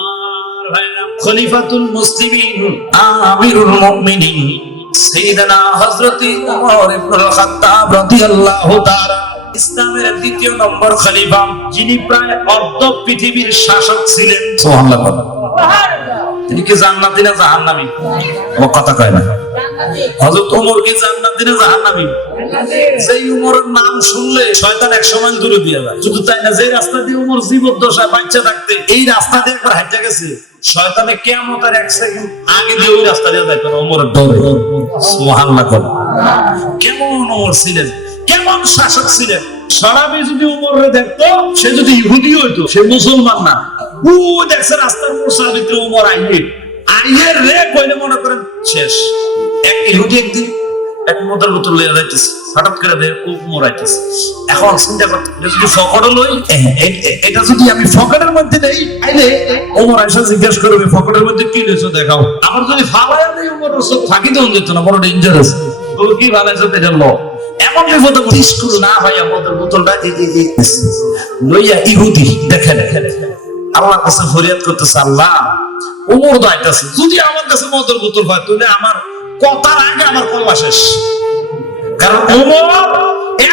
আমার ভাইরা খলিফাতুল মুসলিমিন আমিরুল মুমিনিন সাইয়েদনা হযরত ওমর ইবনুল খাত্তাব রাদিয়াল্লাহু তাআলা ইসলামের দ্বিতীয় নম্বর খলিফা, যিনি প্রায় অর্ধ পৃথিবীর শাসক ছিলেন। সুবহানাল্লাহ। তিনি কি জান্নাতি না জাহান্নামী? ও কথা কয় না। হযরত ওমর কি জান্নাতি না জাহান্নামী? সেই ওমরের নাম শুনলে শয়তান এক সময় দূরে দিয়ে যায়। শুধু তাই না, যে রাস্তা দিয়ে ওমর জীবদ্দশায় বাচ্চা থাকতে এই রাস্তা দিয়ে একবার হাঁটে গেছে, শয়তানে কিয়ামতের এক সেকেন্ড আগে দিয়ে ওই রাস্তা দিয়ে যাইতো না ওমরের ডরে। সুবহানাল্লাহ। কেমন ওমর ছিলেন, কেমন শাসক ছিলেন। সারাবি যদি ওমরে দেখতো, সে যদি ইহুদি হইতো, সে মুসলমান না। ও দেখছে রাস্তার মোড়ার ভিতরে ওমর আইয়ে রে কইলে মনে করেন শেষ। এক ইহুদি একদিন এক মদের বোতল লইয়া যাইতেছে, হঠাৎ করে দেয় ওমর আইতেছে। এখন চিন্তা করতে, যদি ফকড় লই, এটা যদি আমি ফকড়ের মধ্যে দেই, আইলে ওমর আইসা জিজ্ঞাসা করবে ফকড়ের মধ্যে কি লইছো দেখাও। আবার যদি ফালায়া দেই, ওমর সব ফাঁকি দেওয়া যেত না, বড় ডেঞ্জারাস। বলো কি ফালাইছো এটা ল, এমন বিপদে স্কুল না ভাইয়া মদের বোতলটা লইয়া ইহুদি দেখে আল্লাহর কাছে ফরিয়াদ করতেছে, আল্লাহ ওমর দাইতাছে, যদি আমার কাছে মদের বোতল হয় তাহলে আমার কথার আগে আমার কলমা শেষ। কারণ ওমর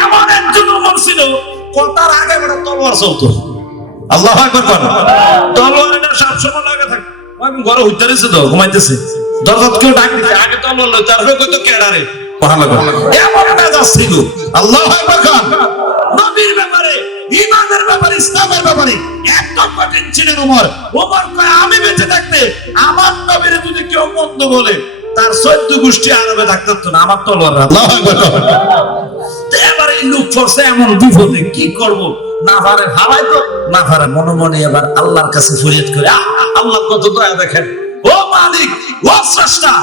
এমন একজন ওমর ছিল, কথার আগে একটা তলোয়ার চলতো। আল্লাহু আকবার বলেন। তলোয়ার এটা সবসময় লাগা থাকে। আমি ঘরে হইতে রয়েছে তো, ঘুমাইতেছে, দরজা কেউ ডাক দিতে আগে তলোয়ার লই, তারপরে কইতো কেডারে। এমন মেজাজ ছিল। আল্লাহু আকবার। নবীর ব্যাপারে, ঈমানের ব্যাপারে, ইসলামের ব্যাপারে এত কঠিন ছিলেন ওমর। ওমর কয়, আমি বেঁচে থাকতে আমার নবীর যদি কেউ মন্দ বলে, তার 14 গোষ্ঠী আরবে থাকতো না, আমার তলোয়ার। আল্লাহু আকবার। এবারে এই লোক পড়ছে এমন বিপদে, কি করব, না পারে ভালাই তো, না পারে মনে মনে এবার আল্লাহর কাছে ফরিয়াদ করে, আল্লাহ কত দয়া দেখেন। ও মালিক, ও স্রষ্টা,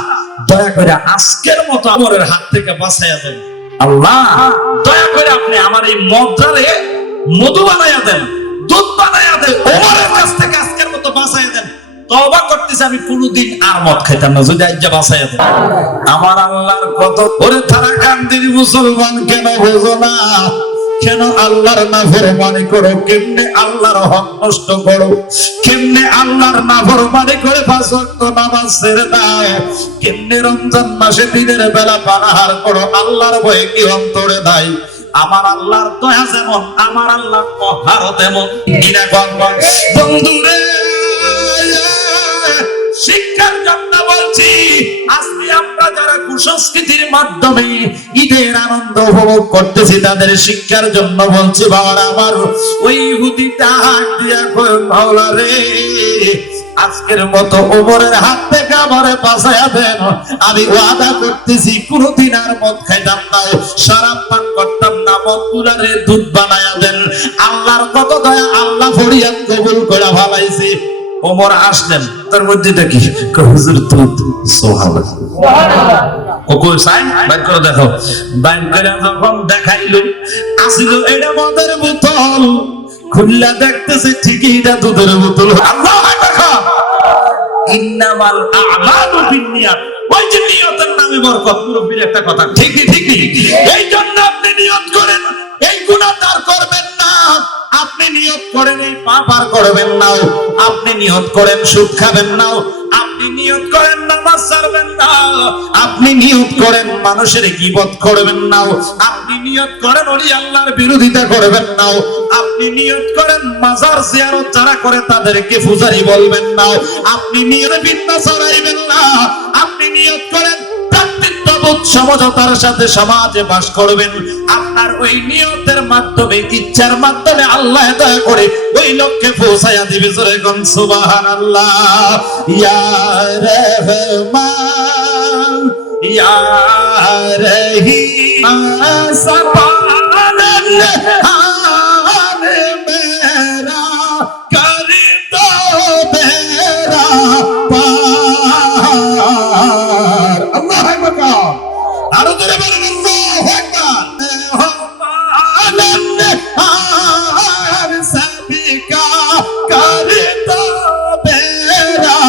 দয়া করে আজকের মতো ওমরের হাত থেকে বাঁচাইয়া দেন। আল্লাহ দয়া করে আপনি আমার এই মদটারে মধু বানাইয়া দেন, দুধ বানাইয়া দেন, ওমরের কাছ থেকে আজকের মতো বাঁচাইয়া দেন। তওবা করতেছি, আমি কোনদিন আর মদ খাইতাম না, যদি আজ্জা বাঁচাইয়া দেন। আমার আল্লাহর কত ওরে তারা কান্দির মুসলমান, কেন বোঝো না, কেন আল্লাহর নাফরমানি করো, কেমনে আল্লাহর হক নষ্ট করো, কেমনে আল্লাহর নাফরমানি করে 5 ওয়াক্ত নামাজ ছেড়ে দাও, কেমনে রমজান মাসে দিনের বেলা পানাহার করো, আল্লাহর ভয়ে কি অন্তরে নাই। আমার আল্লাহর দয়া যেমন, আমার আল্লাহর কহারও তেমন। কিনা গঙ্গন বন্ধুরে, শিক্ষার জন্য বলছি, আজকে আমরা যারা কুসংস্কৃতির মাধ্যমে ঈদের আনন্দ উপভোগ করতেছি, তাদের শিক্ষার জন্য বলছি, বাবার আমার ওই ইহুদিটা হাত দিয়া কই, মাওলা রে আজকের মতো ওমরের হাত থেকে আমারে বাঁচাইয়া দেন। আমি ওয়াদা করতেছি কোনদিন আর মদ খাইতাম না, শরাব পান করতাম না, মদ গুলারে দুধ বানাইয়া দেন। আল্লাহর কত দয়া, আল্লাহ ফরিয়াদ কবুল করে ভালাইছে। ওমর আসলেন, তার মধ্যে দেখি হুজুর দুধ। সুবহানাল্লাহ। ও কই সাইন বাইর করে দেখো, বাইর করে যখন দেখাইলো আসিল এটা মদের বোতল, খুললা দেখতেছে ঠিকই এটা দুধের বোতল। আল্লাহু আকবার। ইন্নামাল আ'মালু বিন্নিয়াত, ওই যে নিয়তের নামে বরকত। মুরব্বির একটা কথা, ঠিকই ঠিকই। এই জন্য আপনি নিয়ত করেন এই গুনাহ আর করবেন না, আপনি নিয়ত করেন এই পাপ আর করবেন না, আপনি নিয়ত করেন সুদ খাবেন না, আপনি নিয়ত করেন নামাজ ছাড়বেন না, আপনি নিয়ত করেন মানুষের গীবত করবেন না, আপনি নিয়ত করেন ওলি আল্লাহর বিরোধিতা করবেন না, আপনি নিয়ত করেন মাজার জিয়ারত যারা করে তাদেরকে পূজারি বলবেন না, আপনি নিয়ত বিদ্যা ছড়াইবেন না, আপনি নিয়ত করেন সমঝোতার সাথে সমাজে বাস করবেন। আপনার ওই নিয়তের মাধ্যমে, ইচ্ছার মাধ্যমে আল্লাহ দয়া করে ওই লক্ষ্যে পৌঁছায়া দিবে। জোরে কোন সুবহানাল্লাহ। ইয়া রহমান ইয়া রহিম সুবহানাল্লাহ মেরা কর দো মেরা পার। আল্লাহু আকবার। আরো জোরে বলেন আল্লাহু আকবার। আর সাবিকা কর দো মেরা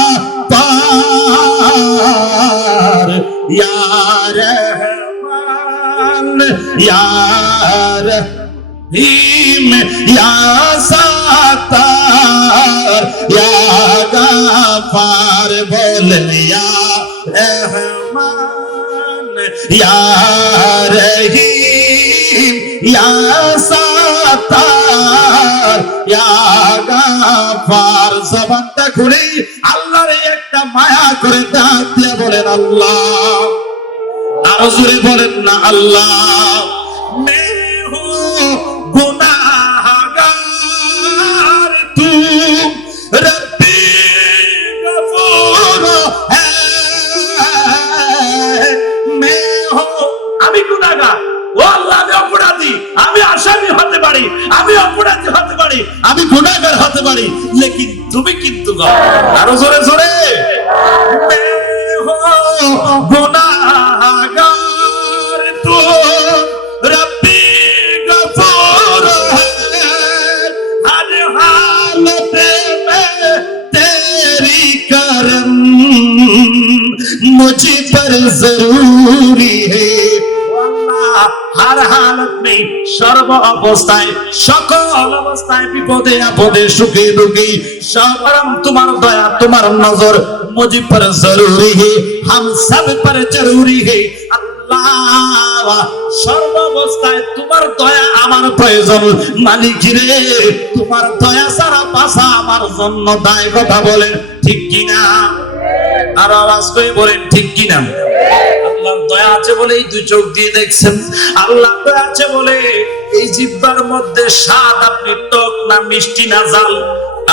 পার। ইয়া রহমান ইয়া রহিম ইয়া সাত্তার ইয়া গাফার বলেন ইয়া রহমান ইয়া রহিম ইয়া সাত্তার ইয়া গাফার। জবানটা খুলে আল্লাহর একটা মায়া করে ডাক দিয়ে বলেন আল্লাহ। আরো জোরে বলেন না আল্লাহ। मैं हूँ गुनाहगार तू रब्बी गफूर है। मैं हूँ আমি গুনাহগার, ও আল্লাহ আমি অপরাধী, আমি আসামি হতে পারি, আমি অপরাধী হতে পারি, আমি গুনাহগার হতে পারি, লেকিন তুমি কিন্তু আরো জোরে জোরে मैं हूँ गुनाहगार तू रब्बी गफूर है। हर हालत में तेरी करम मुझ पर जरूरी है। हर हालत में सर्व अवस्थाয় সকল অবস্থায় বিপদে আপদে সুখে দুঃখে সবরম তোমার দয়া তোমার নজর मुझ पर जरूरी है, हम सब पर जरूरी है। আল্লাহ সর্ব অবস্থায় তোমার দয়া আমার প্রয়োজন। মালিক রে তোমার দয়া ছাড়া বাঁচা আমার জন্য দায়। কথা বলেন ঠিক কিনা? আর আওয়াজ করে বলেন ঠিক কিনা? আল্লাহর দয়া আছে বলে এই দুই চোখ দিয়ে দেখছেন, আল্লাহর দয়া আছে বলে এই জিহ্বার মধ্যে স্বাদ আপনি টক না মিষ্টি না ঝাল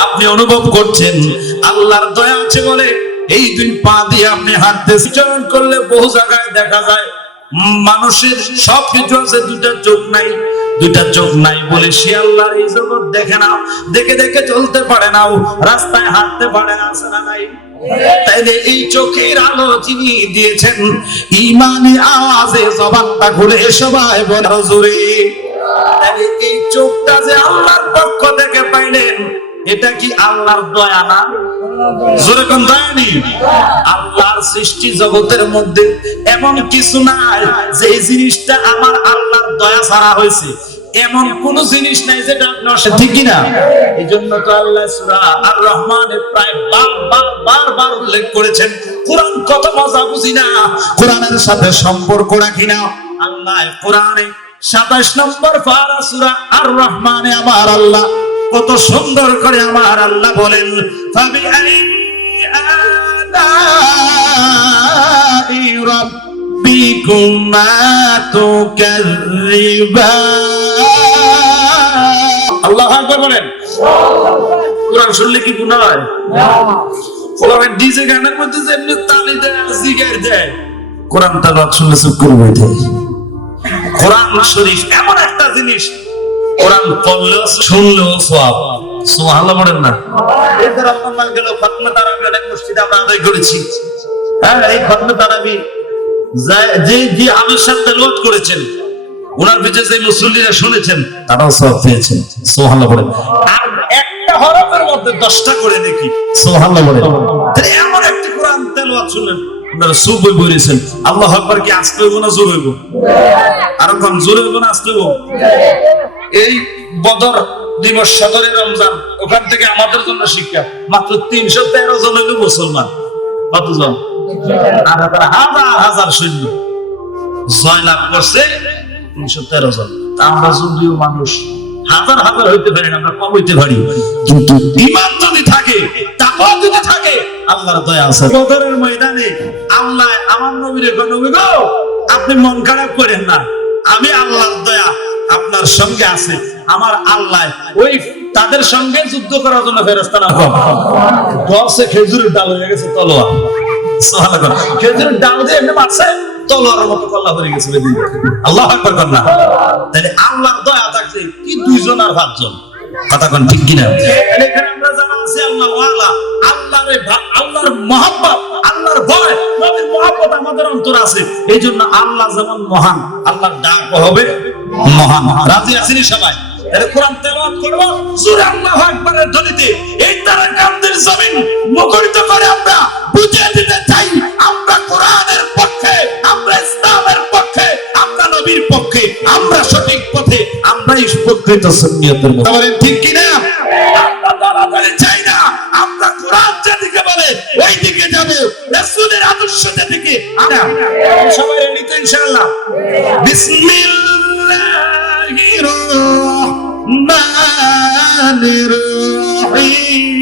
আপনি অনুভব করছেন। আল্লাহর দয়া আছে বলে এই দুই পা দিয়ে আপনি হাঁটতে চলন করলে বহু জায়গায় দেখা যায় মানুষের সবকিছু আছে, দুটা চোখ নাই। দুটা চোখ নাই বলে সে আল্লাহর এই জগৎ দেখে না, দেখে দেখে চলতে পারে না, রাস্তায় হাঁটতে পারে না, আছে না নাই? তাইলে এই চোখের আলো যিনি দিয়েছেন ঈমানে আওয়াজে জবানটা খুলে সবাই বলে হুজুরে। তাইলে এই চোখটা যে আল্লাহর পক্ষ থেকে পাইলেন এটা কি আল্লাহর দয়া না? জোরে কোন দয়া নেই? আল্লাহর সৃষ্টি জগতের মধ্যে এমন কিছু নাই যে জিনিসটা আমার আল্লাহর দয়া ছাড়া হয়েছে, এমন কোন জিনিস নাই যেটা আপনার ঠিক কিনা? এই জন্য তো আল্লাহ সূরা আর রহমানে প্রায় বারবার উল্লেখ করেছেন কোরআন কত মজা বুঝি না, কোরআনের সাথে সম্পর্ক রাখি না। আল্লাহ কোরআনে 27 নম্বর পারা সূরা আর রহমানে আমার আল্লাহ কত সুন্দর করে আমার আল্লাহ বলেন ফাবিআই আলাই রাব্বিকুমা তুকাযযিবান। আল্লাহু আকবার বলেন। কোরআন শুনলে কি গুনাহ হয়? কোরআন ডিজে গানের মধ্যে যে এমনি তালি দেয় জিকির দেয়, কোরআন তেলাওয়াত শুনলে চুপ করে বসে থাকে। কোরআন শরীফ এমন একটা জিনিস, কোরআন পড়লেও শুনলেও সওয়াব। সুবহানাল্লাহ বলেন না? এই যে রমজান গেল খতমে তারাবি অনেক মসজিদে আমরা আদায় করেছি। হ্যাঁ, এই খতমে তারাবি যে আমের সাথে তেলাওয়াত করেছেন ওনার পিছনে যে মুসল্লিরা শুনেছেন তারাও সওয়াব পেয়েছেন। সুবহানাল্লাহ বলেন। আর একটা হরফের মধ্যে 10টা করে দেখি। সুবহানাল্লাহ বলেন। তাহলে এমন একটি কোরআন তেলাওয়াত শুনলেন আপনারা সুব বই বলেছেন। আল্লাহু আকবার কি আসতে হইব না জোর হইব? আর কোন জোর হইব না আসতে হইব? এই বদর দিবস 17 রমজান ওখান থেকে আমাদের জন্য শিক্ষা, মাত্র 313 জন হইল মুসলমান। কতজন? আর হাজার হাজার সৈন্য জয়লাভ করছে 313 জন। আমরা যদিও মানুষ হাজার হাজার হইতে পারি না, আমরা কম হইতে পারি, কিন্তু ঈমান যদি থাকে, তাকওয়া যদি থাকে, আল্লাহর দয়া আছে। বদরের ময়দানে আল্লাহ আমার নবীরে কয়, নবী গো আপনি মন খারাপ করেন না, আমি আল্লাহর দয়া আপনার সঙ্গে আছে। আমার আল্লাহ ওই তাদের সঙ্গে যুদ্ধ করার জন্য ফেরেশতা না গছে খেজুরের ডাল হয়ে গেছে তলোয়ার। সুবহানাল্লাহ। খেজুরের ডাল দিয়ে এমনি মারছে, তলোয়ারের মতো কল্লা হয়ে গেছে। আল্লাহু আকবার কর না? তাহলে আল্লাহর দয়া থাকছে কি 2 জন আর 5 জন? কথা কোন ঠিক কিনা? এখানে আমরা জানা আছে আল্লাহ ওয়ালা, আল্লাহর মহব্বত, আল্লাহর ভয়, নবীর মহব্বত আমাদের অন্তরে আছে। এইজন্য আল্লাহ যেমন মহান, আল্লাহর ডাক হবে মহান। রাজি আছেন সবাই? তাহলে কোরআন তেলাওয়াত করব সূরা আল্লাহু আকবারের ধ্বনিতে। এই তারাকান্দের জমিন মুখরিত করে আমরা বুঝিয়ে দিতে চাই আমরা কোরআনের পক্ষে, আমরা ইসলামের পক্ষে, আমরা নবীর পক্ষে, আমরা সঠিক পথে, আমরাই প্রকৃত সুন্নিয়তের মত। বলেন ঠিক কি না? আমরা দলাদলি চাই না, আমরা কোরআন যেদিকে বলে ওই দিকে যাব, রাসূলের আদর্শ থেকে। সবাই রেডি তো ইনশাআল্লাহ? বিসমিল্লাহির রহমানির রহিম।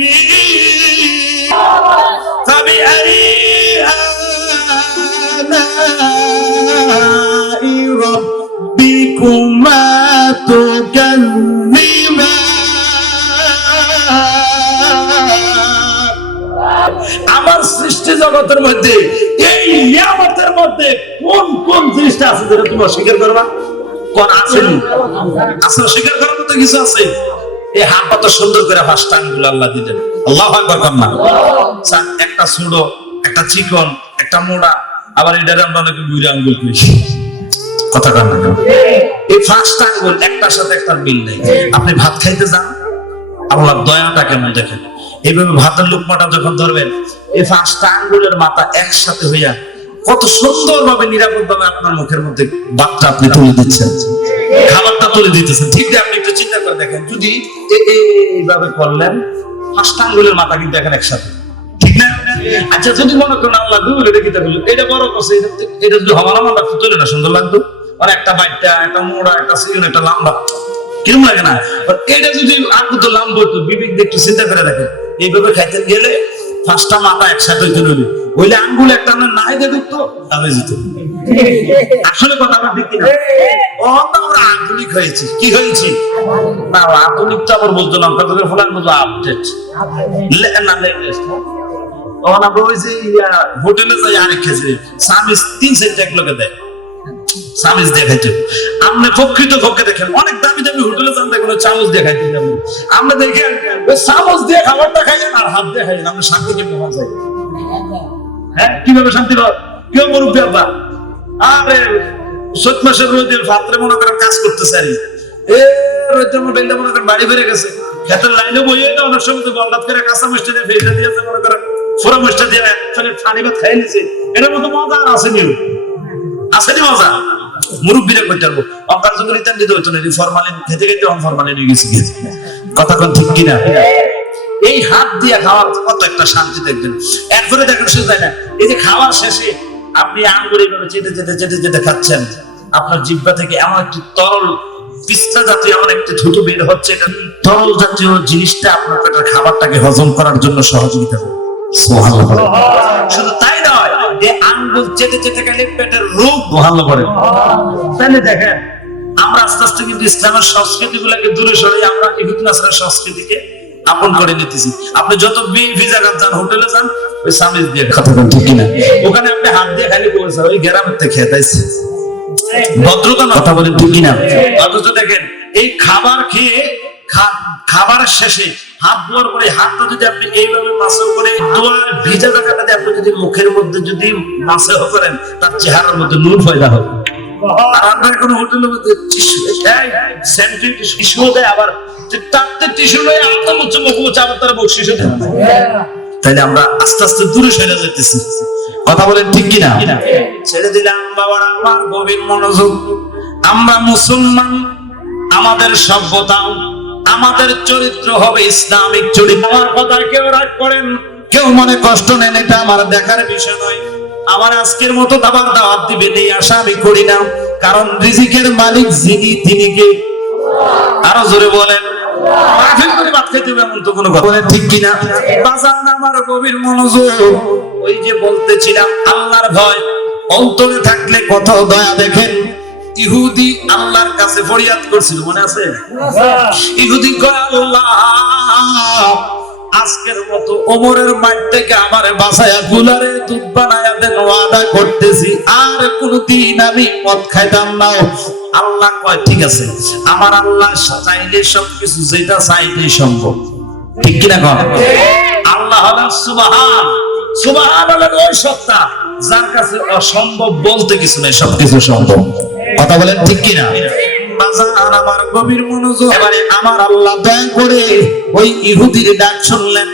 ফাবিআই আলাই রাব্বিকুমা তুকাযযিবান। আমার সৃষ্টি জগতের মধ্যে এই নিয়ামতের মধ্যে কোন কোন জিনিসটা আছে যেটা তুমি অস্বীকার করবা? কোন আছে? আছে, অস্বীকার করার মতো কিছু আছে? এই হাত কত সুন্দর করে পাঁচটা আঙ্গুল আল্লাহ দিলেন। আল্লাহু আকবার কন্যা। একটা ছোট, একটা চিকন, একটা মোড়া, আবার এটারে আমরা অনেকে বুড়া আঙ্গুল করি। কথা কান না, এই পাঁচটা আঙ্গুল একটার সাথে একটার মিল নেই। আপনি ভাত খাইতে যান, আল্লাহর দয়াটা কেমন দেখেন। এইভাবে ভাতের লুকমাটা যখন ধরবেন, এই পাঁচটা আঙ্গুলের মাথা একসাথে হইয়া কত সুন্দর ভাবে নিরাপদ ভাবে আপনার মুখের মধ্যে ভাতটা আপনি তুলে দিচ্ছেন, খাবারটা তুলে দিতেছেন। ঠিক আছে, আপনি একটু চিন্তা করে দেখেন, যদি এইভাবে করলেন, পাঁচটা আঙ্গুলের মাথা কিন্তু এখন একসাথে, ঠিক না? আচ্ছা, যদি মনে করেন আল্লাহ দুল এটা কিতা বললো, এটা বড় কথা, এটা যদি হমানা মাথা তুলে না সুন্দর লাগতো, মানে একটা বাইটটা, একটা মোড়া, একটা সিজন, একটা লম্বা, কিরম লাগে না? এটা যদি আঙ্গুল তো লম্বা হতো, বিবেক দিয়ে একটু চিন্তা করে দেখেন, এইভাবে খাইতে গেলে পাঁচটা মাথা একসাথে হইতে হইলে ওইলে আঙ্গুল একটা নাই দেখতো তাহলে যেত। আসলে কথা আমরা ঠিক না? আমরা আধুনিক হয়েছি, কি হয়েছি না? আধুনিক তো আবার বলতো না, ফলান বলতো আপডেট না, লেটেস্ট। তখন আমরা ওই যে হোটেলে যাই আরেক খেয়েছে সামিস 3 সেট এক লোকে দেয়, সামিস দেখাইতে। আপনি প্রকৃত পক্ষে দেখেন অনেক দামি দামি হোটেলে যান, দেখুন চামচ দেখাইতে। আমরা দেখেন ওই চামচ দিয়ে খাবারটা খাইলেন আর হাত দিয়ে খাইলেন, আমরা শান্তি কেমন পাওয়া যায়? হ্যাঁ, কিভাবে শান্তি পাও? কেউ মুরব্বী আব্বা আরে 7 মাসের রোদের ভাতরে মনে করেন কাজ করতেছে, আর এ রোদের মধ্যে মনে করেন বাড়ি ফিরে গেছে, ক্ষেতের লাইনে বইয়ে না, অনেক সময় তো বলদাত করে কাঁচা মিষ্টি দিয়ে ফেলে দিয়েছে, মনে করেন ফোড়া মিষ্টি দিয়ে পানি ভাত খাই নিছে। এটার মতো মজা আর আসেনি, আসেনি মজা। মুরব্বীরা করতে পারবো, অঙ্কার যখন ইত্যাদি দিতে হতো না, ফরমালিন খেতে খেতে অনফরমালিন হয়ে গেছে। কথা কোন ঠিক কিনা? এই হাত দিয়ে খাওয়ার কত একটা শান্তি দেখবেন। এরপরে দেখেন শুধু তাই না, এই যে খাওয়ার শেষে আপনি আঙ্গুল এইভাবে চেটে চেটে চেটে চেটে খাচ্ছেন, আপনার জিহ্বা থেকে এমন একটি তরল পিস্তা জাতীয় এমন একটি থুতু বের হচ্ছে, এটা তরল জাতীয় জিনিসটা আপনার পেটের খাবারটাকে হজম করার জন্য সহযোগিতা করে। সুবহানাল্লাহ। শুধু তাই নয়, এই আঙ্গুল চেটে চেটে গেলে পেটের রোগ ভালো করে। তাহলে দেখেন আমরা আস্তে আস্তে কিন্তু ইসলামের সংস্কৃতি গুলাকে দূরে সরে আমরা ইহুদি নাসারার সংস্কৃতিকে আপন করে নিতেছি। আপনি যত ভিজা গান যান, হোটেলে যান, ওই সামিজ দিয়ে কথা বলেন, ঠিক কিনা? ওখানে আপনি হাত দিয়ে খালি বলছে ওই গ্রামের থেকে খেতাইছে, ভদ্রতা না, কথা বলেন, ঠিক কিনা? অথচ দেখেন এই খাবার খেয়ে খাবারের শেষে হাত ধোয়ার পরে হাতটা যদি আপনি এইভাবে মাসাও করে ধোয়ার ভিজা জায়গাটাতে আপনি যদি মুখের মধ্যে যদি মাসাও করেন, তার চেহারার মধ্যে নূর পয়দা হবে। আর আমরা কোন হোটেলের মধ্যে টিস্যু দেয়, স্যানিটারি টিস্যু দেয়, আবার তাতে টিস্যু লয়ে আলাদা মুছে মুখ মুছে আবার তারা বকশিশ দেয়। তাইলে আমরা আস্তে আস্তে দূরে সরে যেতেছি। কথা বলেন, ঠিক কিনা? ছেড়ে দিলাম বাবারা আমার গভীর মনোযোগ। আমরা মুসলমান, আমাদের সভ্যতা, আমাদের চরিত্র হবে ইসলামিক চরিত্র। আমার কথা কেউ রাগ করেন, কেউ মনে কষ্ট নেন, এটা আমার দেখার বিষয় নয়। আমার আজকের মতো দাবার দাওয়াত দিবেন এই আশা আমি করি না, কারণ রিজিকের মালিক যিনি, তিনি কে? আরো জোরে বলেন। মাহফিল করে ভাত খাইতে হবে এমন তো কোনো কথা বলেন, ঠিক কিনা? বাজান আমার গভীর মনোযোগ। ওই যে বলতেছিলাম আল্লাহর ভয় অন্তরে থাকলে কত দয়া। দেখেন ইহুদি আল্লাহর কাছে ফরিয়াদ করছিল, মনে আছে? ইহুদি কয়, আল্লাহ আজকের মতো ওমরের মাঠ থেকে আমারে বাঁচায়া গুলারে দুধ বানায়া দেন, ওয়াদা করতেছি আর কোনদিন আমি মদ খাইতাম না। আল্লাহ কয় ঠিক আছে, আমার আল্লাহ চাইলে সবকিছু যেটা চাইলে সম্ভব, ঠিক কিনা? কন আল্লাহ হলো সুবহান। সুবহান হলো ওই সত্তা যার কাছে অসম্ভব বলতে কিছু নেই, সবকিছু সম্ভব। কথা বলেন, ঠিক কিনা? আমার গভীর মনোযোগ। এবারে আমার আল্লাহ দয়া করে ওই ইহুদির ডাক শুনলেন,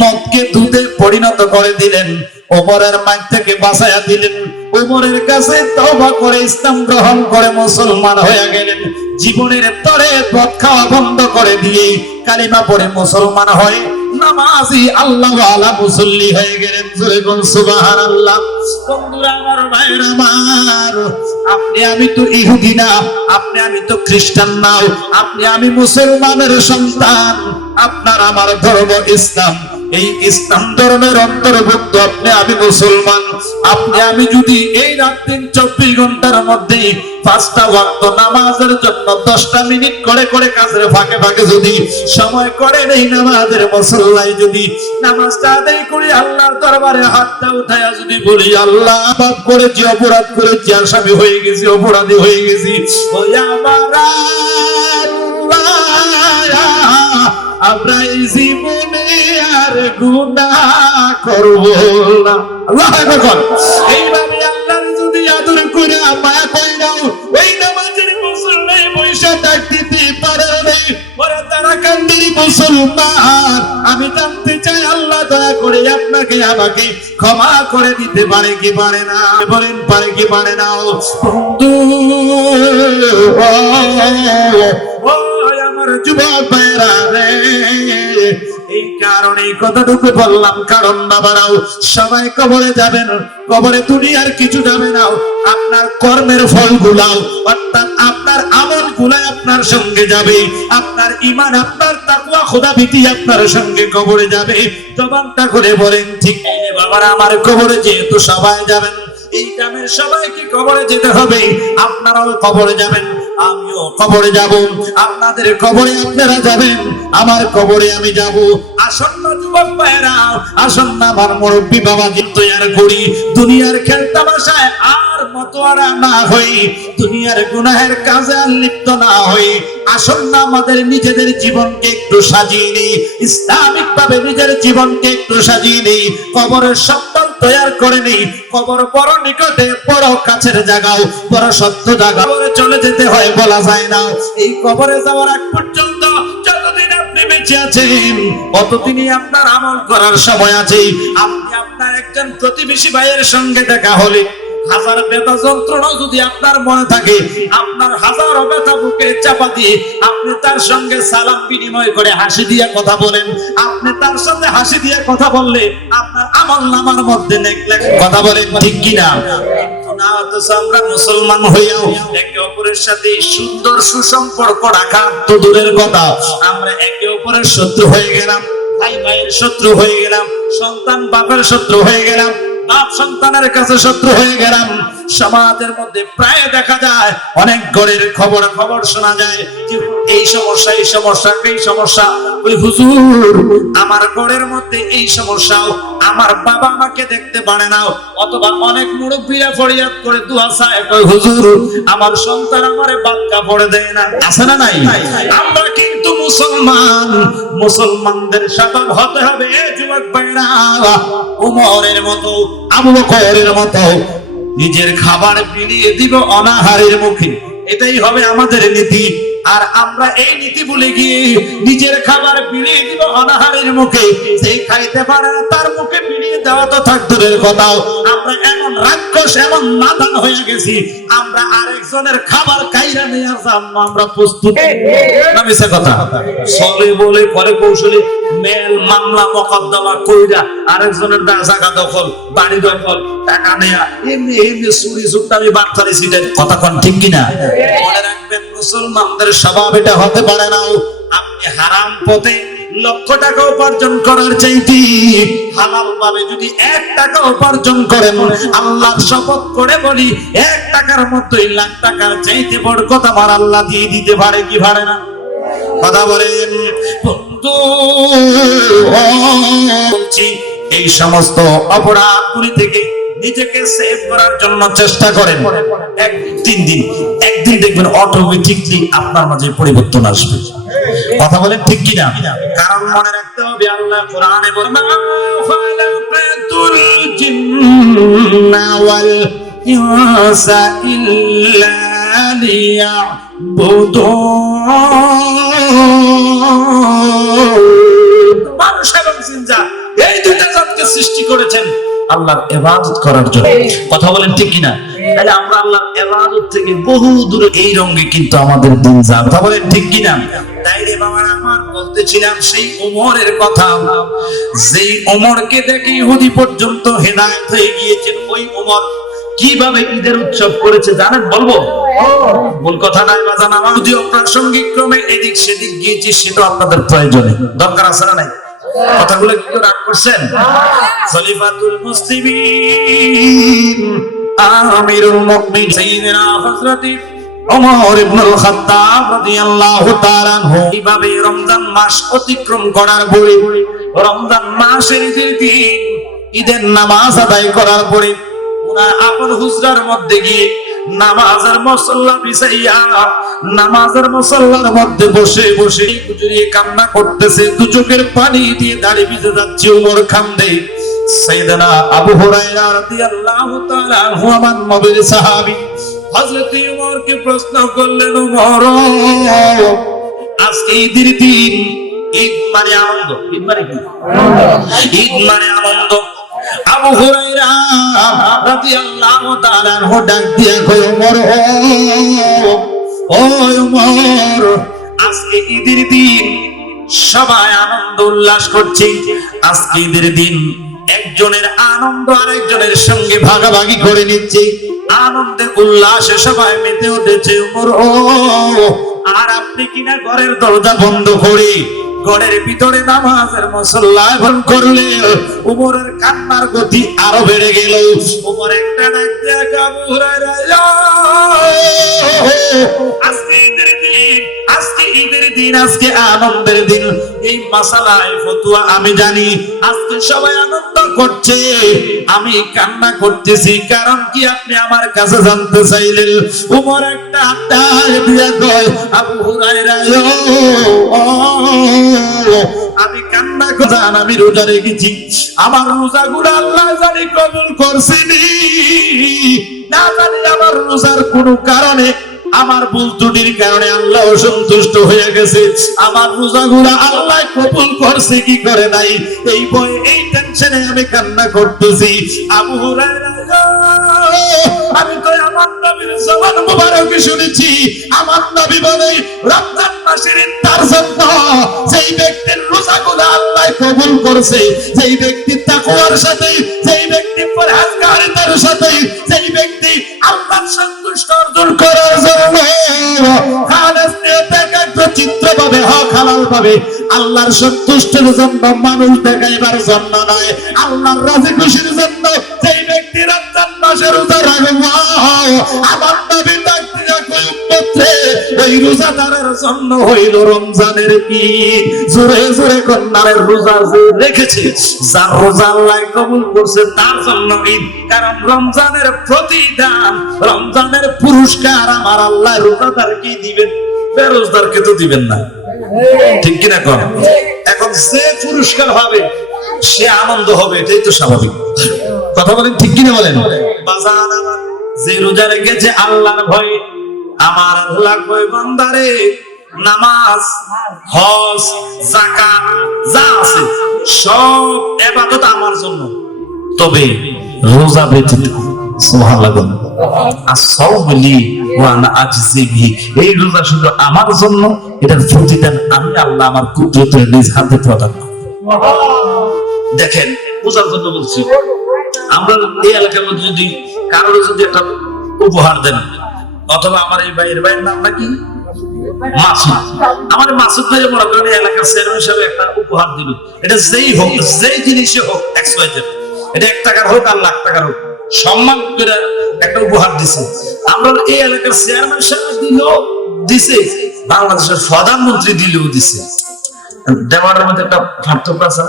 মদকে দুধে পরিণত করে দিলেন, ওমরের মাঠ থেকে বাঁচাইয়া দিলেন। ওমরের কাছে তওবা করে ইসলাম গ্রহণ করে মুসলমান হয়ে গেলেন। জীবনের তরে মদ খাওয়া বন্ধ করে দিয়ে কালিমা পড়ে মুসলমান হয়ে নামাজি আল্লাহওয়ালা মুসল্লি হয়ে গেলেন। জোরে বল সুবহানাল্লাহ। বন্ধুরা আমার, ভাইরা আমার, আপনি আমি তো ইহুদি না, আপনি আমি তো খ্রিস্টান না, আপনি আমি মুসলমানের সন্তান। আপনার আমার ধর্ম ইসলাম, এই ইসলাম ধর্মের অন্তর্ভুক্ত আপনি আমি মুসলমান। আপনি আমি যদি এই রাত দিন 24 ঘন্টার মধ্যে 5টা ওয়াক্ত নামাজের জন্য 10টা মিনিট করে করে কাজের ফাঁকে ফাঁকে যদি সময় করে নেই, নামাজের মুসল্লায় যদি নামাজটা আদায় করি, আল্লাহর দরবারে হাতটা উঠায়া যদি বলি, আল্লাহ পাপ করেছি, অপরাধ করেছি, আসামি হয়ে গেছি, অপরাধী হয়ে গেছি, ওই আমার আমরা এই জীবনে আর গুনাহ করব না। আল্লাহু আকবার। এইভাবে আল্লাহর যদি আদর করে মায়া করে দাও, ওই নামাজের মুসল্লায় পয়সা ডাক দিতে পারে না, ওরা তারা কান্দির মুসলমান। আমি জানতে চাই আল্লাহ দয়া করে আপনাকে আমাকে ক্ষমা করে দিতে পারে কি পারে না? বলেন পারে কি পারে না? বন্ধু আমার যুবক ভাইরা রে, এই কারণে কতটুকু বললাম, কারণ বাবারাও সবাই কবরে যাবেন, কবরে দুনিয়ার কিছু যাবে না, আপনার কর্মের ফলগুলাও অর্থাৎ আপনার আমল গুলাই আপনার সঙ্গে যাবে, আপনার ঈমান, আপনার তাকওয়া, খোদাভীতি আপনার সঙ্গে কবরে যাবে। জবানটা করে বলেন ঠিক নেই বাবারা আমার? কবরে যেহেতু সবাই যাবেন, এই গ্রামের সবাইকে কবরে যেতে হবে, আপনারাও কবরে যাবেন, আমিও কবরে যাব, আপনাদের কবরে আপনারা যাবেন, আমার কবরে আমি যাব। আসন্ন যুবক ভাইরা, আসন্ন আমার মুরব্বী বাবাকে তৈরি করি, দুনিয়ার খেলতামাশায় আর মতোয়ারা না হই, দুনিয়ার গুনাহের কাজে আর লিপ্ত না হই। আসন্ন আমাদের নিজেদের জীবনকে একটু সাজিয়ে নিই, ইসলামিক ভাবে নিজের জীবনকে একটু সাজিয়ে নিই, কবরের সম্পদ তৈরি করে নিই। কবর বড় নিকটে, বড় কাছের জায়গাও, বড় সত্য জায়গা। কবরে চলে যেতে হয় বলা যায় না। এই কবরে যাওয়ার আগ পর্যন্ত যতদিন আপনি বেঁচে আছেন, ততদিনই আপনার আমল করার সময় আছে। আপনি আপনার একজন প্রতিবেশী ভাইয়ের সঙ্গে দেখা হলে হাজার ব্যথা যন্ত্রণা যদি আপনার মনে থাকে, আপনার হাজার ব্যথা বুকে চাপা দিয়ে আপনি তার সঙ্গে সালাম বিনিময় করে হাসি দিয়ে কথা বলেন, আপনি তার সাথে হাসি দিয়ে কথা বললে আপনার আমল নামার মধ্যে কথা বলেন, ঠিক কিনা? আমরা মুসলমান হইয়াও একে অপরের সাথে সুন্দর সুসম্পর্ক রাখা তো দূরের কথা, আমরা একে অপরের শত্রু হয়ে গেলাম, ভাই ভাইয়ের শত্রু হয়ে গেলাম, সন্তান বাপের শত্রু হয়ে গেলাম, বাপ সন্তানের কাছে শত্রু হয়ে গেলাম। সমাজের মধ্যে প্রায় দেখা যায়, অনেক ঘরের খবর শোনা যায় যে এই সমস্যা, এই সমস্যা, এই সমস্যা। ওই হুজুর আমার ঘরের মধ্যে এই সমস্যাও, আমার বাবা আমাকে দেখতে পারে না, অথবা অনেক মুরব্বীরা ফরিয়াদ করে দোয়া চায়, কই হুজুর আমার সন্তান আমারে বাক্কা পড়ে দেয় না। আছে না নাই? আমরা কিন্তু মুসলমান, মুসলমানদের শাসক হতে হবে যুবক ভাইরা। উমরের মতো, আবু বকরের মতো নিজের খাবার বিলিয়ে দিব অনাহারের মুখে, এটাই হবে আমাদের নীতি। আর আমরা এই নীতি ভুলে গিয়ে নিজের খাবার বিলিয়ে দিব অনাহারের মুখে, সেই খাইতে পারে না তার মুখে বিলিয়ে দেওয়া তো থাক দূরের কথাও। আমরা এমন রাক্ষস, এমন নাদান হয়ে গেছি, আমরা আরেকজনের খাবার খাইরা নিয়ে আসলাম, আমরা প্রস্তুত না? মিছা কথা চলে বলে পরে কৌশলে মেল মামলা মোকদ্দমা কইরা আরেকজনের জায়গা দখল, বাড়ি দখল, টাকা নেয়া, এমনি এমনি চুরি চুট্টামি বাটপারি সিটের কথা কোন, ঠিক কিনা? মনে রাখবেন মুসলমানদের স্বভাব এটা হতে পারে না। আপনি হারাম পথে লক্ষ টাকা উপার্জন করার চাইতে হালাল ভাবে যদি 1 টাকা উপার্জন করেন, আল্লাহর শপথ করে বলি 1 টাকার মতোই লাখ টাকার চাইতে বড় কথা আমার আল্লাহ দিয়ে দিতে পারে কি পারে না? কথা বলেন বন্ধু। বলছি এই সমস্ত অপরাধগুলি থেকে নিজেকে সেভ করার জন্য চেষ্টা করেন। একদিন দেখবেন অটোমেটিকলি আপনার মাঝে পরিবর্তন আসবে। কথা বলেন ঠিক কিনা? কারণ মনে রাখতে হবে আল্লাহ কোরআনে বলেন, ফালাকাতুল জিন্না ওয়াল ইনসা ইল্লা লিয়াবুদুন। মানুষ এবং জিনজা এই দুইটা জাতকে সৃষ্টি করেছেন আল্লাহর ইবাদত করার জন্য। কথা বলেন ঠিক কিনা? তাহলে আমরা আল্লাহর ইবাদত থেকে বহু দূরে এই রঙে কিন্তু আমাদের দিন যায়। কথা বলেন ঠিক কিনা? তাইলে বাবা আমার বলতেছিলাম সেই ওমরের কথা, যেই ওমরকে দেখে ইহুদি পর্যন্ত হেদায়েত হয়ে গিয়েছেন। ওই ওমর কিভাবে ঈদের উৎসব করেছে জানেন? বলবো? মূল কথা নাই বাজান, আমার যদিও প্রাসঙ্গিক ক্রমে এদিক সেদিক গিয়েছি, সেটা আপনাদের প্রয়োজনে দরকার আছে না নাই? কথাগুলো কি রাগ করছেন? খলিফাতুল মুসলিমিন আমিরুল মুমিনিন সাইয়্যিদনা হযরত ওমর ইবনুল খাত্তাব রাদিয়াল্লাহু তাআলা আনহু কিভাবে রমজান মাস অতিক্রম করার পরে, রমজান মাসের দিন ঈদের নামাজ আদায় করার পরে ওনার আপন হুজরার মধ্যে গিয়ে নামাজের মুসল্লা বিছাইয়া নামাজের মুসল্লার মধ্যে বসে বসে গুজরিয়ে কান্না করতেছে, দু চোখের পানি দিয়ে দাড়ি ভিজে যাচ্ছে। ওমর কান্দে। সাইয়েদনা আবু হুরায়রা রাদিয়াল্লাহু তাআলা আনহু আমার নবীর সাহাবী হযরত ওমরকে প্রশ্ন করলেন, ওমর আজকে ঈদের দিন, ঈদ মানে আনন্দ, ঈদ মানে কি? ঈদ মানে আনন্দ। আবু হুরায়রা রাদিয়াল্লাহু তাআলা আনহু ডাক দিয়া কয়, ওমর ও ওমর, আজকে ঈদের দিন, সবাই আনন্দ উল্লাস করছে। আজকে ঈদের দিন একজনের আনন্দ আরেকজনের সঙ্গে ভাগাভাগি করে নিচ্ছে, আনন্দে উল্লাসে সবাই মেতে উঠেছে। ওমর আর আপনি কিনা ঘরের দরজা বন্ধ করে ঘরের ভিতরে নামাজের মুসল্লায় বন করলে ওমরের কান্নার গতি আরো বেড়ে গেল। ওমর একটা ডাক দিয়া আবু হুরায়রা, আজকে ঈদের দিন, আজকে ঈদের দিন, আজকে আনন্দের দিন। এই মাসালায় ফতোয়া আমি জানি, আজকে সবাই আনন্দ করছে, আমি কান্না করতেছি, কারণ কি আপনি আমার কাছে জানতে চাইলেন? ওমর একটা ডাক দিয়া কয়, আবু হুরায়রা আমি কান্না করতাম, আমি রোজা রেখেছি, আমার রোজাগুলো আল্লাহ জানি কবুল করছেনি না জানি, আমার রোজার কোনো কারণে, আমার ভুল ত্রুটির কারণে আল্লাহ অসন্তুষ্ট হয়ে গেছে, আমার রোজাগুলো আল্লাহ কবুল করছে কি করে নাই, এই ভয়ে এই টেনশনে আমি কান্না করতেছি। আবু হুরায়রা, আমি তো আমার নবীর জবান মুবারকে শুনেছি, আমার নবী বলে রমজান মাসের তার জন্য যেই ব্যক্তির রোজাগুলো আল্লাহ কবুল করছে, যেই ব্যক্তি তাকওয়ার সাথে, যেই ব্যক্তি পরহেজগারিতার সাথে, যেই ব্যক্তি আল্লাহর সন্তুষ্ট অর্জন করার জন্য খালেস নিয়তে চিত্রভাবে হক হালাল ভাবে আল্লাহর সন্তুষ্টের জন্য, মানুষ দেখাইবার জন্য নয়, আল্লাহর রাজি খুশির জন্য যেই ব্যক্তি রমজান মাসে রোজা রাখবে, আমার নবী ডাক দিয়া কয়, উম্মত রে, ওই রোজাদারের জন্য হইল রমজানের ঈদ। জোরে জোরে কন্যার রোজা যে রেখেছে, যার রোজা আল্লাহ কবুল করছে তার জন্য ঈদ, কারণ রমজানের প্রতিদান, রমজানের পুরস্কার আমার আল্লাহ রোজাদারকে দিবেন, বেরোজগারকে তো দিবেন না, ঠিক কিনা? এখন যে পুরস্কার হবে সে আনন্দ হবে, এটাই তো স্বাভাবিক। কথা বলেন ঠিক কিনা? বলেন বাজার আমার যে রোজা রেখেছে আল্লাহর ভয়ে, আমার আল্লাহ কয় বান্দারে নামাজ, হজ, যাকাত যা আছে সব ইবাদত আমার জন্য, তবে রোজা ব্যতীত, সুবহানাল্লাহ, আসসাউমুলি ওয়া আনা আজজি বিহি, এই রোজা শুধু আমার জন্য, এটার প্রতিদান আমি আল্লাহ আমার কুদরতের নিজ হাতে প্রদান করব। দেখেন বোঝার জন্য বলছি, আমরা এই এলাকার মধ্যে যদি কারোর যদি একটা উপহার দেন, অথবা আমার এই ভাইয়ের নাম নাকি মাসুদ, আমার মাসুদ ভাই মনে করেন এলাকার চেয়ারম্যান হিসেবে একটা উপহার দিল, এটা যেই হোক, যেই জিনিসে হোক, এটা 1 টাকার হোক আর লাখ টাকার হোক, সম্মান করে একটা উপহার দিছে। আমরা এই এলাকার চেয়ারম্যান সাহেব দিছে, বাংলাদেশের প্রধানমন্ত্রী দিলেও দিছে, দেওয়ার মধ্যে একটা পার্থক্য আছে,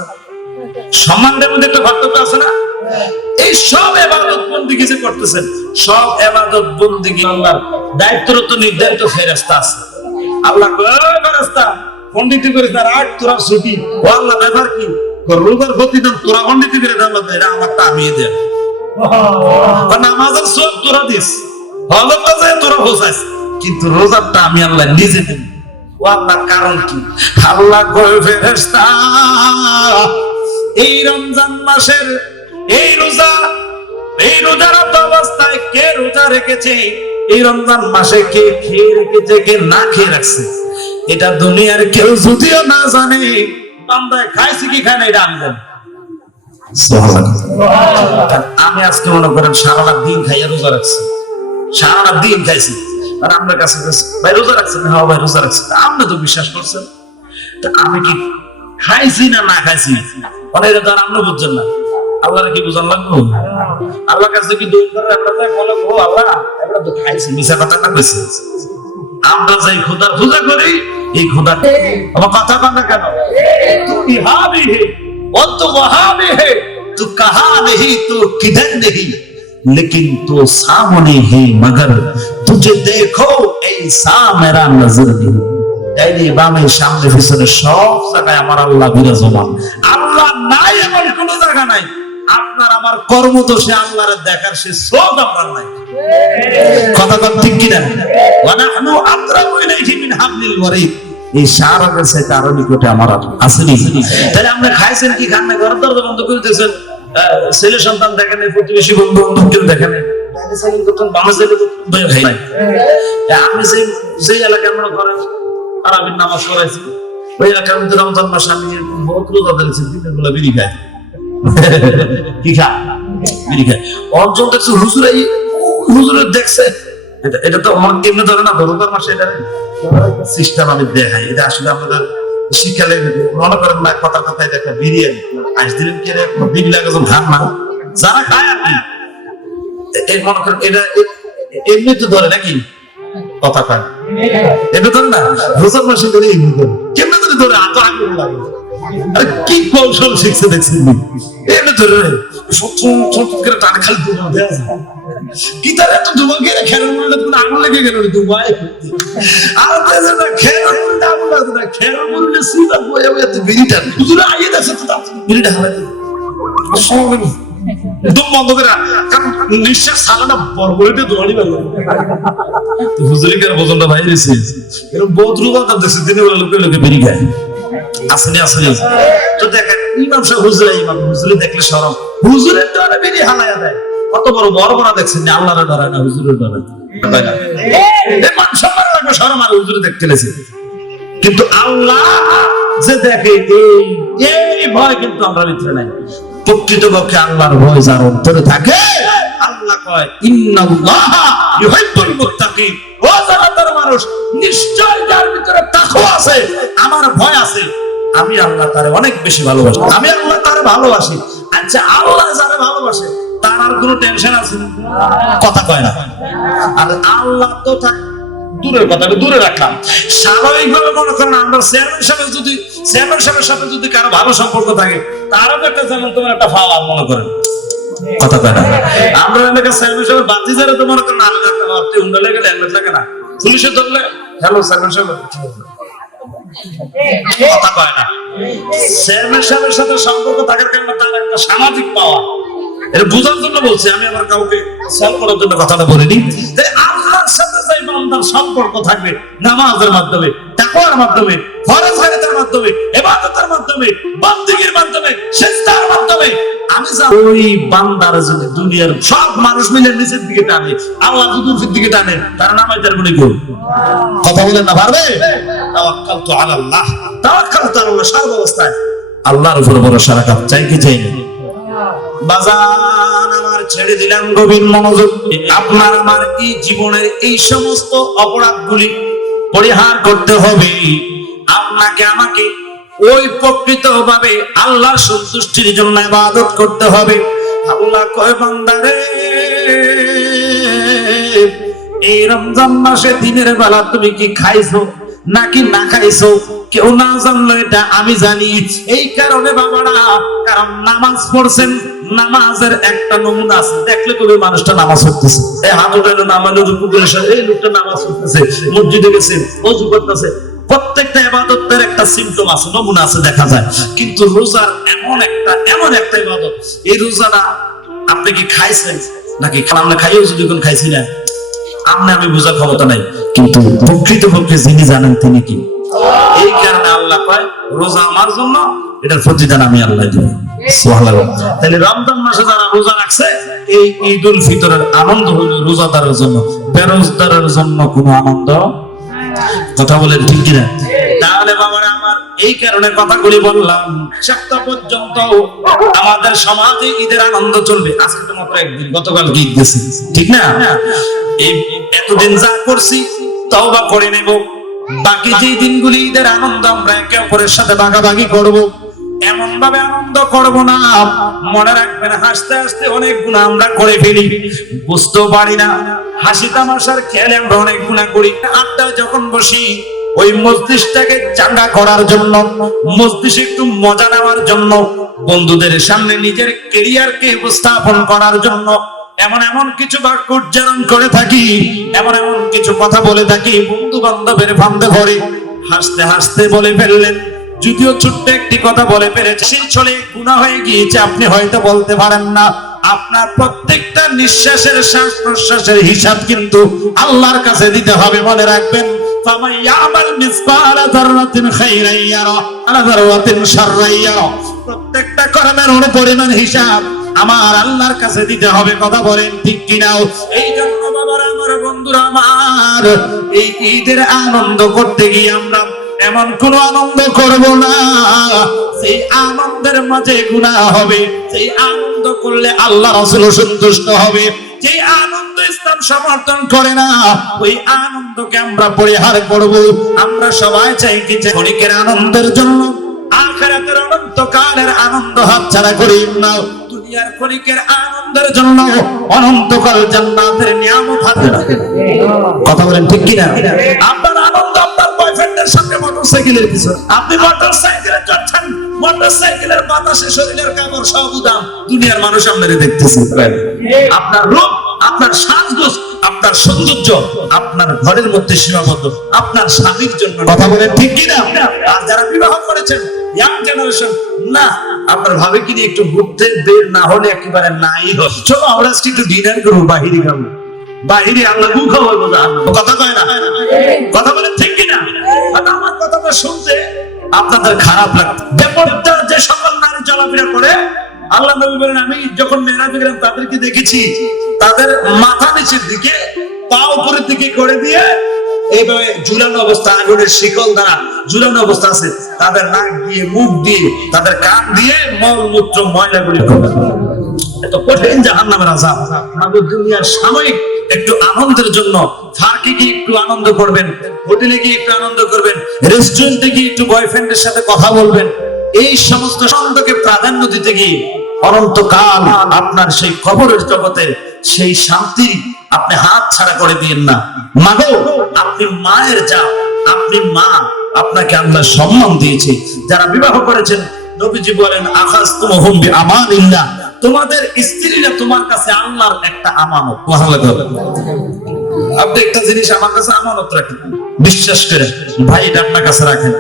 সম্মানের মধ্যে একটা পার্থক্য আছে না? এই সব ইবাদত বন্দেগী যে করতেছেন, সব ইবাদত বন্দেগী আল্লাহর দায়িত্বরত নির্ধারিত ফেরেশতা আছে। আল্লাহ কয়, ফেরেশতা পণ্ডিতি করিস না, রাত তোরা ছুটি, ও আল্লাহ ব্যাপার কি রোজার প্রতিদিন তোরা পণ্ডিতি করে দেন, এটা আমারটা আমি দেন, নামাজের সব তোরা দিস, হজরটা যায় তোরা হোসাইস, কিন্তু রোজারটা আমি আল্লাহ নিজে দেব। ও আল্লাহ কারণ কি? আল্লাহ কয়, ফেরেশতা এই রমজান মাসের এই রোজা এই রোজারত অবস্থায় কে রোজা রেখেছে, এই রমজান মাসে কে খেয়ে রেখেছে, কে না খেয়ে রাখছে, এটা দুনিয়ার কেউ যদিও না জানে, বান্দায় খাইছে কি খায় না এটা আমি জানি। আমি আজকে মনে করেন সারাটা দিন খাইয়া রোজা রাখছি, সারাটা দিন খাইছি, আর আপনার কাছে ভাই রোজা রাখছেন? হ্যাঁ ভাই রোজা রাখছেন। আপনি তো বিশ্বাস করছেন, আমি কি খাইছি না না খাইছি অনেক তার আপনি বুঝছেন না, আল্লাহরে কি বুঝান লাগবো? আল্লাহ কাছে কি দৌড় করে আমরা তাই বলে ও আল্লাহ আমরা তো খাইছি, মিছা কথা না কইছে। আমরা যাই খোদার পূজা করি, এই খোদা আমার কথা কন না কেন? তু ইহা ভি হে ও তো ওহা ভি হে, তু কাহা নেহি তো কিধর নেহি, लेकिन तू सामने है मगर तुझे देखो ऐसा मेरा नजर नहीं। ডাইনি বামে সামনে পিছনে সব জায়গায় আমার আল্লাহ বিরাজমান। আল্লাহ নাই এমন কোন জায়গা নাই, আপনার আমার কর্মদোষে আল্লাহর দেখার সে সোজ আপনার নাই। কথা কথা ঠিক কিনা? ওয়া নাহনু আকরাবু ইলাইহি মিন হাবলিল ওয়ারিদ, এই শারকের সাথে আরো নিকটে আমার আসেনি। তাহলে আপনি খাইছেন কি খান না, ঘর দরজা বন্ধ করে দিয়েছেন, ছেলে সন্তান দেখেন, প্রতিবেশী বন্ধু বান্ধব কেউ দেখেন, আমি যে এলাকায় মনে করেন তারাবির নামাজ পড়াইছি, ওই এলাকার মধ্যে রমজান মাসে আমি বহুত রোজা ধরেছি, দিনের বেলা বিড়ি খাই। কি খায়? বিড়ি খায়। অর্জন দেখছে হুজুরাই, হুজুরের দেখছে এটা তো আমার কেমনে ধরে না, রমজান মাসে এটা সিস্টেম আমি দেখাই। এটা আসলে আমাদের শীতকালে মনে করেন না, কথা কথায় দেখা বিরিয়ানি আইস দিলেন কে বিড়ি লাগে খান না, যারা খায় আর কি এই মনে করেন এটা এমনি তো ধরে নাকি কথা খায়, এটা ধরে না রোজার মাসে ধরে এমনি ধরে, কেমনে ধরে ধরে আতো আগে লাগে, আরে কি কৌশল শিখছে দেখছেন, এমনি ধরে ছোট করে টান খালি দুটো দেওয়া যায়। গীতার এত ধুমা গেলে খেলার মনে কোনো আগুন লেগে গেল দুবাই, আর খেলার মনে আগুন লাগতো না, খেলার মনে সিধা বয়ে বয়ে বিড়িটা হুজুরে আইয়ে দেখছে তো বিড়িটা হারাতে দম বন্ধ করে, কারণ নিঃশ্বাস ছাড়াটা বরবরিতে দোয়ানি বেল হুজুরি কার বজনটা বাইরে এসে এরকম বহুত রূপান্তর দেখছে, দিনের বেলা লোকে লোকে বেরিয়ে গায় আসেনি আসেনি। তো দেখেন ইমাম সাহেব হুজুরে, ইমাম হুজুরে দেখলে সরম, হুজুরের দ্বারা বেরিয়ে হালাইয়া দেয়, কত বড় বড় বড় দেখছেন, আল্লাহরে ডরায় না, হুজুরের ডরায় মান সম্মান লাগবে, সরম আর হুজুরে দেখতে লেছে। কিন্তু আল্লাহ যে দেখে এই ভয় কিন্তু আমরা ভিতরে নাই। প্রকৃতপক্ষে আল্লাহর ভয় যার অন্তরে থাকে, আল্লাহ কয় ইন্নাল্লাহা ইউহিব্বুল মুত্তাকিন, ও জান্নাতের মানুষ নিশ্চয় যার ভিতরে তাকওয়া আছে, আমার ভয় আছে, আমি আল্লাহ তারে অনেক বেশি ভালোবাসি, আমি আল্লাহ তারে ভালোবাসি। আচ্ছা আল্লাহ যারে ভালোবাসে তার আর কোনো টেনশন আছে? কথা কয় না। আর আল্লাহ তো দূরের কথাটা দূরে রাখলাম, স্বাভাবিকভাবে মনে করেন আমরা চেয়ারম্যান সাহেবের সাথে যদি কারো ভালো সম্পর্ক থাকে, তারও একটা যেমন তোমার একটা ফাওয়ার মনে করেন, কথা কয় না। আমরা এলাকার চেয়ারম্যান সাহেবের বাতি যারা তো মনে করেন আলাদা একটা ভাবতে উন্ডলে গেলে হেলমেট লাগে না, পুলিশে ধরলে হ্যালো চেয়ারম্যান সাহেব, কথা কয় না। চেয়ারম্যান সাহেবের সাথে সম্পর্ক থাকার কারণে তার একটা সামাজিক পাওয়া, এটা বোঝার জন্য বলছি, আমি আমার কাউকে সলভ করার জন্য কথাটা বলিনি। আল্লাহর সাথে যে বান্দার সম্পর্ক থাকবে নামাজের মাধ্যমে, তাকওয়ার মাধ্যমে, ফরজ ইবাদতের মাধ্যমে, ইবাদতের মাধ্যমে, বন্দেগীর মাধ্যমে, সিজদার মাধ্যমে, আমি ওই বান্দার যদি দুনিয়ার সব মানুষ মিলে নিচের দিকে টানে, আল্লাহ যদি উপরের দিকে টানে, তার নামাজ তার গুণে কি কথা বলেন না পারবে? তাওয়াক্কালতু আলাল্লাহ, তাওয়াক্কালতু আলাল্লাহ, সর্বাবস্থায় আল্লাহর উপর ভরসা রাখা, চাই কি চাই না? বাজান আমার ছেড়ে দিলাম গভীর মনোযোগ, আপনার আমার এই জীবনের এই সমস্ত অপরাধগুলি পরিহার করতে হবে। আপনাকে আমাকে ওই প্রকৃতভাবে আল্লাহর সন্তুষ্টির জন্য ইবাদত করতে হবে। আল্লাহ কয় বান্দারে, এই রমজান মাসে দিনের বেলা তুমি কি খাইছো নাকি না খাইছো কেউ না জানলো, এটা আমি জানি। এই কারণে বাবারা, কারণ নামাজ পড়ছেন, নামাজের একটা নমুনা আছে, দেখলে কবে মানুষটা নামাজ পড়তেছে, এই হাত উঠাইলো নামাজ রুকু করে, এই লোকটা নামাজ পড়তেছে, মসজিদে গেছে, ওযু করতেছে, প্রত্যেকটা ইবাদতের একটা সিম্পটম আছে, নমুনা আছে, দেখা যায়। কিন্তু রোজার এমন একটা ইবাদত, এই রোজাটা আপনি কি খাইছেন নাকি আমরা খাইও যদি কোন খাইছি না, আমি বোঝার ক্ষমতা নাই, কিন্তু প্রকৃতপক্ষে যিনি জানেন তিনি কি। এই কারণে আল্লাহ কয় রোজা আমার জন্য, এটার প্রতিদান আমি আল্লাহ দেব। সুবহানাল্লাহ। তাহলে রমজান মাসে যারা রোজা রাখছে, এই ঈদুল ফিতরের আনন্দ হলো রোজাদারের জন্য, বেরোজদারের জন্য কোনো আনন্দ। কথা বলেন ঠিক কিনা? তাহলে বাবারা আমার, এই কারণে কথাগুলি বললাম, সপ্তাহ পর্যন্ত আমাদের সমাজে ঈদের আনন্দ চলবে। আজকে তো মাত্র একদিন, গতকাল ঈদ গেছে, ঠিক না? এই এতদিন যা করছি তওবা করে নেব, বাকি যে দিনগুলি ঈদের আনন্দ আমরা একে অপরের সাথে ভাগাভাগি করব। এমন ভাবে আনন্দ করব না, মনে রাখবেন হাসতে হাসতে অনেক গুনাহ আমরা করে ফেলি, বুঝতেও পারি না। হাসি তামাশার খেয়ালে আমরা অনেক গুনাহ করি। আড্ডা যখন বসি, ওই মস্তিষ্কটাকে চাঙ্গা করার জন্য, মস্তিষ্কে একটু মজা নেওয়ার জন্য, বন্ধুদের সামনে নিজের ক্যারিয়ারকে উপস্থাপন করার জন্য এমন এমন কিছু বাক্য উচ্চারণ করে থাকি, এমন এমন কিছু কথা বলে থাকি, বন্ধু বান্ধবের ফান্দে ধরে হাসতে হাসতে বলে ফেললেন। যদিও ছোট্ট একটি কথা বলে ফেলেছে, সেই ছলে গুনাহ হয়ে গিয়েছে, আপনি হয়তো বলতে পারেন না। আপনার প্রত্যেকটা নিঃশ্বাসের শ্বাস প্রশ্বাসের হিসাব কিন্তু আল্লাহর কাছে দিতে হবে। মনে রাখবেন, ফামান ইয়ামাল মিসকালা যাররাতিন খাইরান ইয়ারা ওয়া যাররাতিন শাররান ইয়ারা। প্রত্যেকটা কর্মের পরিমাণ হিসাব আমার আল্লাহর কাছে দিতে হবে। কথা বলেন ঠিক কিনা? এই জন্য বাবারা আমার, বন্ধুরা আমার, এই ঈদের আনন্দ করতে গিয়ে আমরা এমন কোন আনন্দ করব না সেই আনন্দের মাঝে গুনাহ হবে। সেই আনন্দ করলে আল্লাহ রাসূল সন্তুষ্ট হবে। যে আনন্দ ইসলাম সমর্থন করে না, ওই আনন্দকে আমরা পরিহার করব। আমরা সবাই চাই কি, ক্ষণিকের আনন্দের জন্য আখিরাতের অনন্তকালের আনন্দ হাতছাড়া করিও না। দুনিয়ার ক্ষণিকের আনন্দের জন্য অনন্তকাল জান্নাতের নিয়ামত হাতে রাখেন। কথা বলেন ঠিক কিনা? আপনার আনন্দ আপনার বয়ফ্রেন্ডের সঙ্গে মোটরসাইকেলের পিছনে, আপনি মোটরসাইকেলে চড়ছেন, মোটরসাইকেলের বাতাসে শরীরের কামড় সব উদাম, দুনিয়ার মানুষ আপনারে দেখতেছে। আপনার রূপ, আপনার সাজগোজ, আপনার সৌন্দর্য আপনার ঘরের মধ্যে সীমাবদ্ধ, আপনার স্বামীর জন্য। কথা বলেন ঠিক কিনা? আর যারা বিবাহ করেছেন, ইয়াং জেনারেশন, না আপনার ভাবে কি একটু ঘুরতে বের না হলে একেবারে নাই হয়। চলো আমরা আজকে একটু ডিনার করবো, বাহিরে খাবো, বাহিরে আল্লাহ খাওয়াবো। কথা কয় না? কথা বলেন ঠিক কিনা? আমার কথাটা শুনতে আপনাদের খারাপ লাগে। বেপরদা যে সকল নারী চলাফেরা করে, আল্লাহ নবী বলেন, আমি যখন মেরাজে গেলাম তাদেরকে দেখেছি, তাদের মাথা নিচের দিকে, পা উপরের দিকে করে দিয়ে এইভাবে ঝুলানো অবস্থা, আগুনের শিকল দ্বারা ঝুলানো অবস্থা আছে। তাদের নাক দিয়ে, মুখ দিয়ে, তাদের কান দিয়ে মলমূত্র ময়লাগুলি করে। এত কঠিন জাহান্নামের আযাব। আমাদের দুনিয়ার সাময়িক একটু আনন্দের জন্য পার্কে গিয়ে একটু আনন্দ করবেন, হোটেলে গিয়ে একটু আনন্দ করবেন, রেস্টুরেন্টে গিয়ে একটু বয়ফ্রেন্ডের সাথে কথা বলবেন, এই সমস্ত আনন্দকে প্রাধান্য দিতে গিয়ে অনন্তকাল আপনার সেই কবরের জগতের সেই শান্তি আপনি হাত ছাড়া করে দিয়েন না। মাগো, আপনি মায়ের জাত, আপনি মা, আপনাকে আল্লাহ সম্মান দিয়েছে। যারা বিবাহ করেছেন, নবীজি বলেন, আখাযতুমুহুম বিআমানিল্লাহ, তোমাদের স্ত্রীরা তোমার কাছে আল্লাহর একটা আমানত। আপনি একটা জিনিস আমার কাছে আমানত রাখেন, বিশ্বাস করে ভাই এটা আপনার কাছে রাখেন।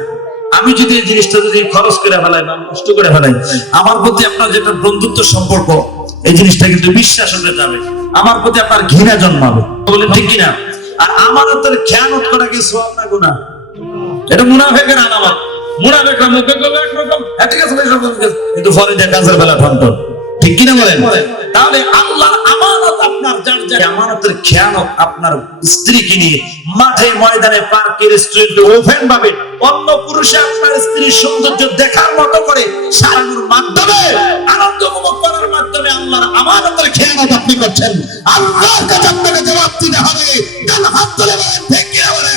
আমি যদি এই জিনিসটা যদি খরচ করে ফেলাই বা নষ্ট করে ফেলাই, আমার প্রতি আপনার যেটা বন্ধুত্ব সম্পর্ক, এই জিনিসটা কিন্তু বিশ্বাস হয়ে যাবে, আমার প্রতি আপনার ঘৃণা জন্মাবে। বলেন ঠিক কিনা? আর আমানতের খেয়ানত করা কি সওয়াব না গুনাহ? এটা মুনাফিকের আলামত। মুনাফিকরা মুখে বলে একরকম, ঠিক আছে কিন্তু পরে যে কাজের বেলা ঠনঠন, ঠিক কিনা বলেন? তাহলে আল্লাহর আমানত আপনার, যার যার আমানতের খেয়ানত আপনার স্ত্রীকে নিয়ে মাঠে ময়দানে পার্কে রেস্টুরেন্টে ওপেন ভাবে অন্য পুরুষে আপনার স্ত্রীর সৌন্দর্য দেখার মতো করে সারানোর মাধ্যমে, আনন্দ উপভোগ করার মাধ্যমে আল্লাহর আমানতের খেয়ানত আপনি করছেন। আল্লাহর কাছে আপনাকে জবাব দিতে হবে। হাত তুলে বলেন ঠিক কিনা বলেন?